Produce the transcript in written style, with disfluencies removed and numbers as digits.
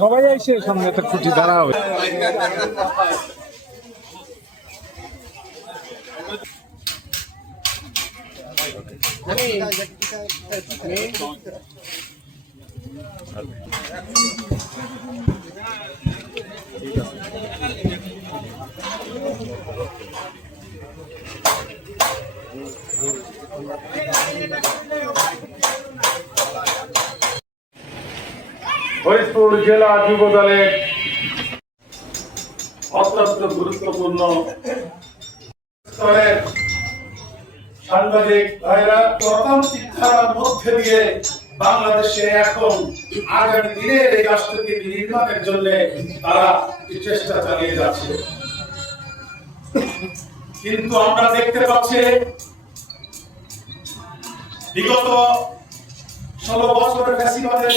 সবাই আইসে সামনে একটা খুঁটি দাঁড়া হবে। ফরিদপুর জেলা যুব দলের অত্যন্ত গুরুত্বপূর্ণ স্তরের সাংবাদিক ভাইরা গণতান্ত্রিক ধারার মধ্যে দিয়ে বাংলাদেশে এখন আগামী দিনের এই রাষ্ট্রকে নির্মাণের জন্য তারা চেষ্টা চালিয়ে যাচ্ছে। কিন্তু আমরা দেখতে পাচ্ছি বিগত 16 বছরের ফ্যাসিবাদের